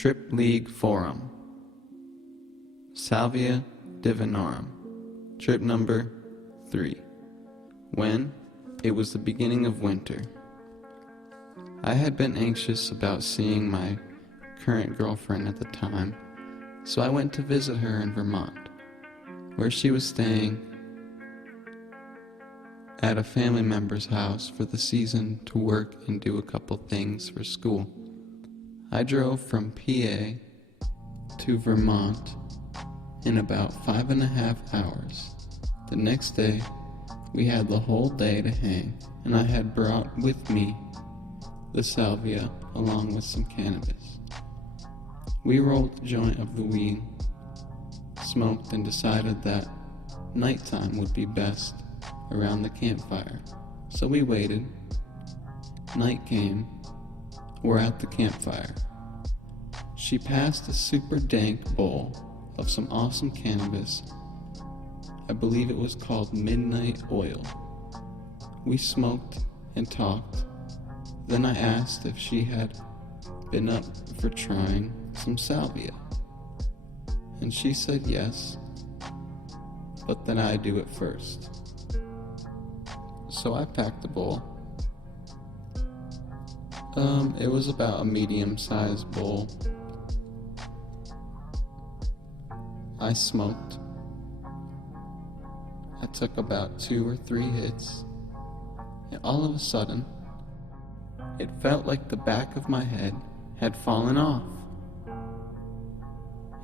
Trip League Forum. Salvia, Divinorum. Trip number 3. When? It was the beginning of winter. I had been anxious about seeing my current girlfriend at the time, so I went to visit her in Vermont, where she was staying at a family member's house for the season to work and do a couple things for school. I drove from PA to Vermont in about 5.5 hours. The next day, we had the whole day to hang, and I had brought with me the Salvia along with some cannabis. We rolled the joint of the weed, smoked, and decided that nighttime would be best around the campfire. So we waited. Night came. We're at the campfire. She passed a super dank bowl of some awesome cannabis. I believe it was called Midnight Oil. We smoked and talked. Then I asked if she had been up for trying some salvia. And she said yes, but that I do it first. So I packed the bowl. It was about a medium-sized bowl. I smoked. I took about 2 or 3 hits, and all of a sudden, it felt like the back of my head had fallen off.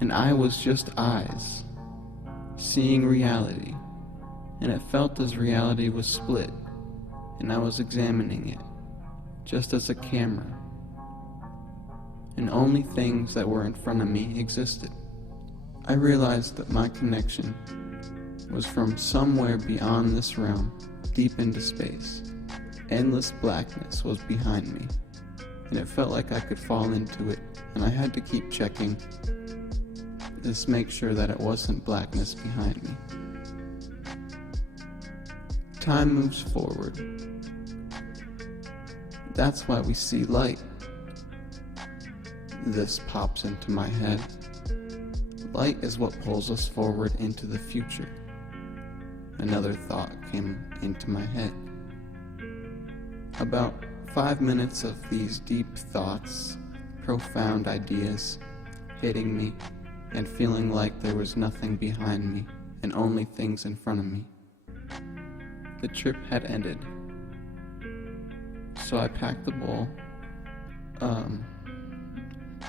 And I was just eyes, seeing reality, and it felt as reality was split, and I was examining it, just as a camera, and only things that were in front of me existed. I realized that my connection was from somewhere beyond this realm, deep into space. Endless blackness was behind me, and it felt like I could fall into it, and I had to keep checking to make sure that it wasn't blackness behind me. Time moves forward. That's why we see light. This pops into my head. Light is what pulls us forward into the future. Another thought came into my head. About 5 minutes of these deep thoughts, profound ideas, hitting me and feeling like there was nothing behind me and only things in front of me. The trip had ended. So I packed the bowl.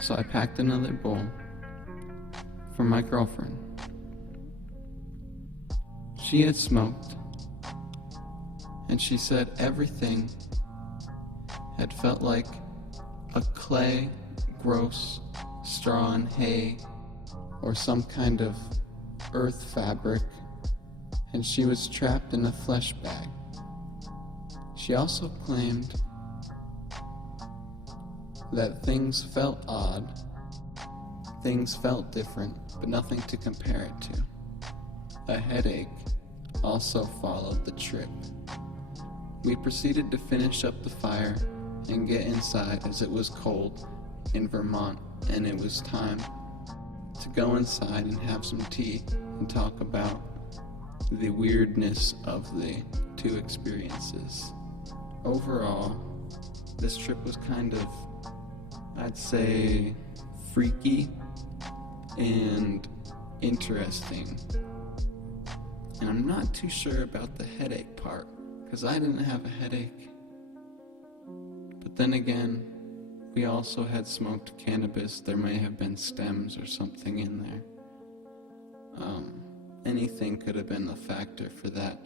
So I packed another bowl for my girlfriend. She had smoked, and she said everything had felt like a clay, gross, straw and hay, or some kind of earth fabric, and she was trapped in a flesh bag. She also claimed that things felt odd, things felt different, but nothing to compare it to. A headache also followed the trip. We proceeded to finish up the fire and get inside as it was cold in Vermont, and it was time to go inside and have some tea and talk about the weirdness of the 2 experiences. Overall, this trip was kind of, I'd say, freaky and interesting. And I'm not too sure about the headache part, because I didn't have a headache. But then again, we also had smoked cannabis. There may have been stems or something in there. Anything could have been a factor for that.